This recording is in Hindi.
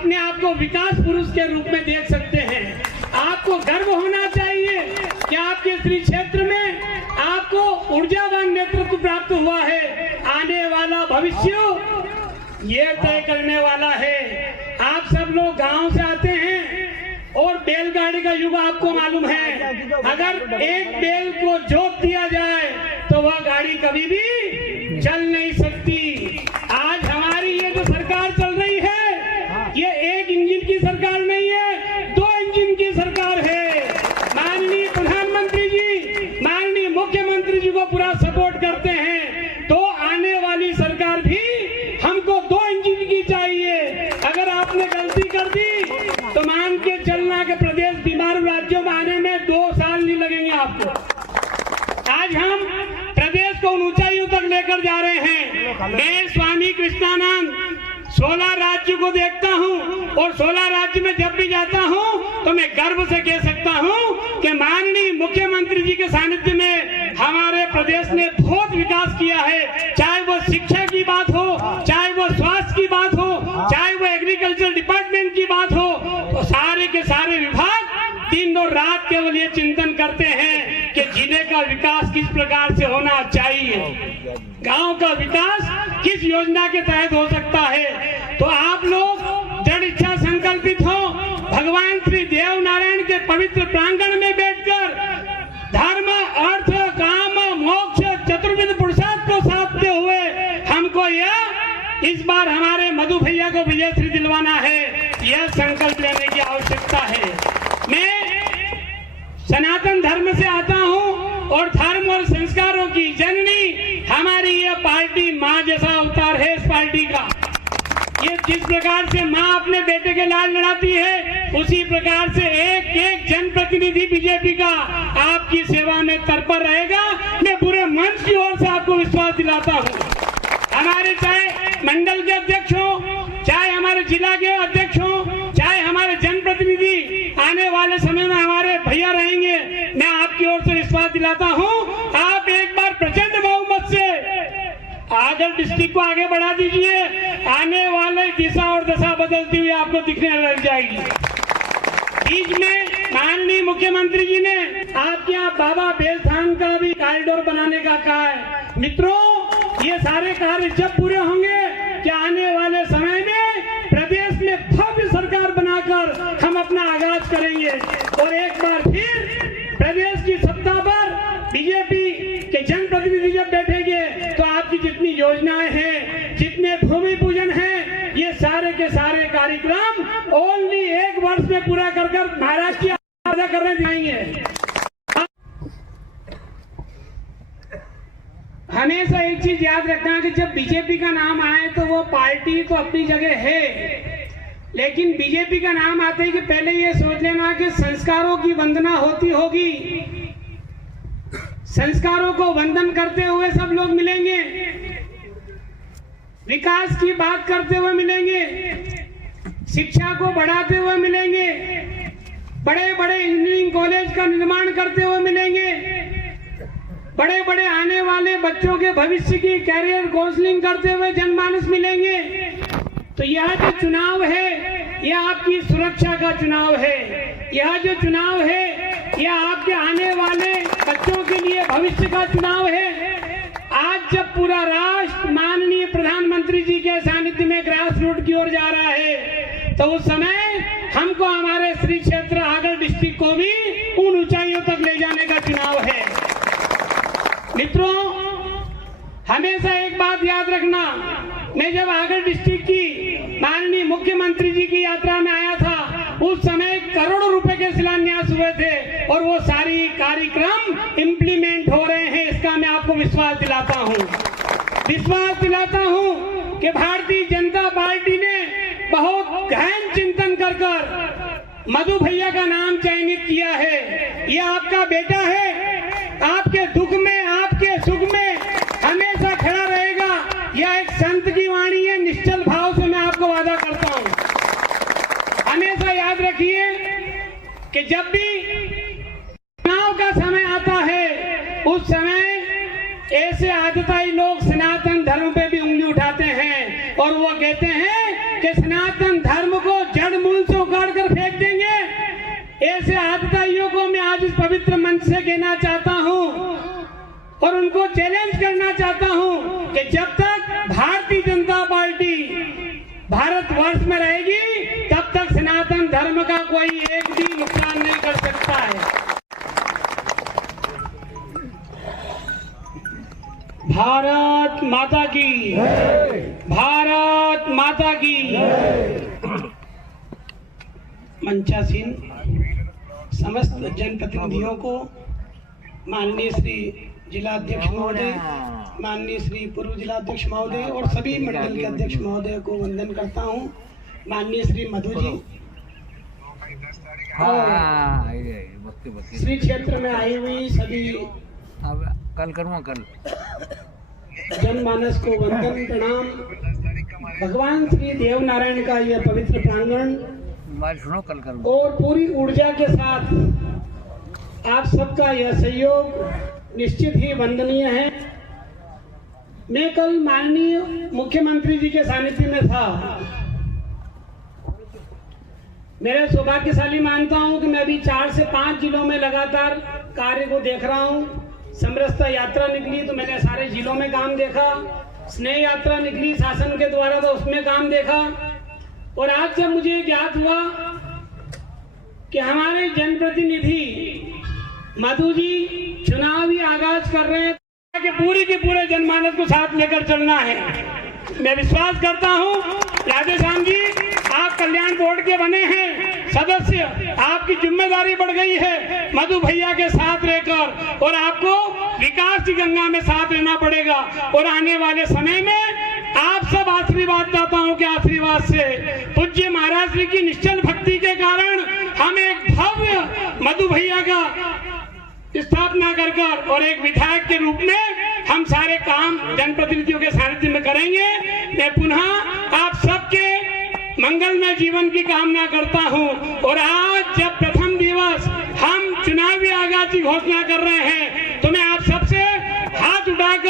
अपने आप को विकास पुरुष के रूप में देख सकते हैं। आपको गर्व होना चाहिए कि आपके श्री क्षेत्र में आपको ऊर्जावान नेतृत्व प्राप्त हुआ है। आने वाला भविष्य ये तय करने वाला है। आप सब लोग गांव से आते हैं और बैलगाड़ी का युग आपको मालूम है। अगर एक बैल को जोत दिया जाए तो वह गाड़ी कभी भी चल नहीं सकती। आज हमारी ये जो सरकार चल रही है, ये एक इंजन की सरकार नहीं है, 2 इंजन की सरकार है। माननीय प्रधानमंत्री जी, माननीय मुख्यमंत्री जी को पूरा सपोर्ट करते हैं। तो आने वाली सरकार भी हमको 2 इंजन की चाहिए। अगर आपने गलती कर दी तो मान के चलना के प्रदेश बीमार राज्यों में आने में 2 साल नहीं लगेंगे आपको। आज हम प्रदेश को ऊंचाइयों तक लेकर जा रहे हैं। मैं स्वामी कृष्णानंद 16 राज्य को देखता हूं और 16 राज्य में जब भी जाता हूं तो मैं गर्व से कह सकता हूं कि माननीय मुख्यमंत्री जी के सानिध्य में हमारे प्रदेश ने बहुत विकास किया है। चाहे वो शिक्षा की बात हो, चाहे वो स्वास्थ्य की बात हो, चाहे वो एग्रीकल्चर डिपार्टमेंट की बात हो, तो सारे के सारे विभाग दिन और रात केवल ये चिंतन करते हैं कि जिले का विकास किस प्रकार से होना चाहिए, गांव का विकास किस योजना के तहत हो सकता है। तो आप लोग दृढ़ इच्छा संकल्पित हो, भगवान श्री देव नारायण के पवित्र प्रांगण में बैठकर धर्म, अर्थ, काम, मोक्ष चतुर्विध पुरुषार्थ को साधते हुए हमको यह इस बार हमारे मधु भैया को विजयश्री दिलवाना है, यह संकल्प लेने की आवश्यकता है। मैं सनातन धर्म से आता हूं और धर्म और संस्कारों की जननी हमारी यह पार्टी मां जैसा अवतार है। इस पार्टी का ये जिस प्रकार से मां अपने बेटे के लाल लड़ाती है, उसी प्रकार से एक एक जनप्रतिनिधि बीजेपी का आपकी सेवा में तत्पर रहेगा। मैं पूरे मंच की ओर से आपको विश्वास दिलाता हूं। हमारे चाहे मंडल के अध्यक्ष हो, चाहे हमारे जिला के अध्यक्ष हो, चाहे हमारे जनप्रतिनिधि आने वाले समय में हमारे भैया रहेंगे, मैं आपकी ओर से विश्वास दिलाता हूं। आप एक बार प्रचंड बहुमत से आगर डिस्ट्रिक्ट को आगे बढ़ा दीजिए। आने वाले दिशा और दशा बदलती हुई आपको दिखने लग जाएगी। बीच में माननीय मुख्यमंत्री जी ने आपके यहाँ बाबा बेलथान का भी कॉरिडोर बनाने का कहा है। मित्रों, ये सारे कार्य जब पूरे होंगे कि आने वाले समय में प्रदेश में भव्य सरकार बनाकर हम अपना आगाज करेंगे और एक बार फिर प्रदेश की सत्ता पर बीजेपी के जनप्रतिनिधि जब बैठेंगे तो आपकी जितनी योजनाएं हैं, जितने भूमि पूजन हैं, ये सारे के सारे कार्यक्रम ओनली 1 वर्ष में पूरा कर महाराष्ट्र की आराधना करने जाएंगे। हमेशा एक चीज याद रखना कि जब बीजेपी का नाम आए तो वो पार्टी तो अपनी जगह है, लेकिन बीजेपी का नाम आते ही कि पहले ये सोच लेना कि संस्कारों की वंदना होती होगी। संस्कारों को वंदन करते हुए सब लोग मिलेंगे, विकास की बात करते हुए मिलेंगे, शिक्षा को बढ़ाते हुए मिलेंगे, बड़े बड़े इंजीनियरिंग कॉलेज का निर्माण करते हुए मिलेंगे, बड़े बड़े आने वाले बच्चों के भविष्य की कैरियर काउंसलिंग करते हुए जनमानस मिलेंगे। तो यह जो चुनाव है, यह आपकी सुरक्षा का चुनाव है। यह जो चुनाव है, यह आपके आने वाले बच्चों के लिए भविष्य का चुनाव है। आज जब पूरा राष्ट्र माननीय प्रधानमंत्री जी के सानिध्य में ग्रास रूट की ओर जा रहा है, तो उस समय हमको हमारे श्री क्षेत्र आगर डिस्ट्रिक्ट को भी उन ऊंचाइयों तक ले जाने का चुनाव है। मित्रों, हमेशा एक बात याद रखना, मैं जब आगर डिस्ट्रिक्ट की माननीय मुख्यमंत्री जी की यात्रा में आया था, उस समय करोड़ों रुपए के शिलान्यास हुए थे और वो सारी कार्यक्रम इम्प्लीमेंट हो रहे हैं। इसका मैं आपको विश्वास दिलाता हूं कि भारतीय जनता पार्टी ने बहुत गहन चिंतन कर मधु भैया का नाम चयनित किया है। ये आपका बेटा है, आपके दुख में, आपके सुख में हमेशा खड़ा रहेगा। यह एक संत की वाणी है, निश्चल भाव से मैं आपको वादा करता हूं। हमेशा याद रखिए कि जब भी चुनाव का समय आता है, उस समय ऐसे आदताई लोग सनातन धर्म पे भी उंगली उठाते हैं और वो कहते हैं कि सनातन धर्म को बिल्कुल से उखाड़ कर फेंक देंगे। ऐसे आतताइयों को मैं आज इस पवित्र मंच से कहना चाहता हूं और उनको चैलेंज करना चाहता हूं कि जब तक भारतीय जनता पार्टी भारतवर्ष में रहेगी तब तक सनातन धर्म का कोई एक भी नुकसान नहीं कर सकता है। भारत माता की, भारत माता की। मंचासीन समस्त जनप्रतिनिधियों को, माननीय श्री जिलाध्यक्ष महोदय, माननीय श्री पूर्व जिलाध्यक्ष महोदय और सभी मंडल के अध्यक्ष महोदय को वंदन करता हूं। माननीय श्री मधु जी श्री क्षेत्र में आई हुई सभी कल करूँगा कल जनमानस को वंदन प्रणाम। भगवान श्री देव नारायण का यह पवित्र प्रांगण सुनो कल करूँगा और पूरी ऊर्जा के साथ आप सबका यह सहयोग निश्चित ही वंदनीय है। मैं कल माननीय मुख्यमंत्री जी के सानिध्य में था। मेरे सौभाग्यशाली मानता हूं कि मैं अभी 4 से 5 जिलों में लगातार कार्य को देख रहा हूं। समरसता यात्रा निकली तो मैंने सारे जिलों में काम देखा, स्नेह यात्रा निकली शासन के द्वारा तो उसमें काम देखा, और आज जब मुझे ज्ञात हुआ कि हमारे जनप्रतिनिधि मधु जी चुनावी आगाज कर रहे हैं कि पूरी के पूरे जनमानस को साथ लेकर चलना है। मैं विश्वास करता हूं राधेश्याम जी, आप कल्याण बोर्ड के बने हैं सदस्य, आपकी जिम्मेदारी बढ़ गई है मधु भैया के साथ रहकर, और आपको विकास की गंगा में साथ रहना पड़ेगा। और आने वाले समय में आप सब आशीर्वाद दाताओं के आशीर्वाद से, पूज्य महाराज जी की निश्चल भक्ति के कारण हम एक भव्य मधु भैया का स्थापना कर और एक विधायक के रूप में हम सारे काम जनप्रतिनिधियों के सानिध्य में करेंगे। मैं पुनः आप सबके मंगलमय जीवन की कामना करता हूं। और आज जब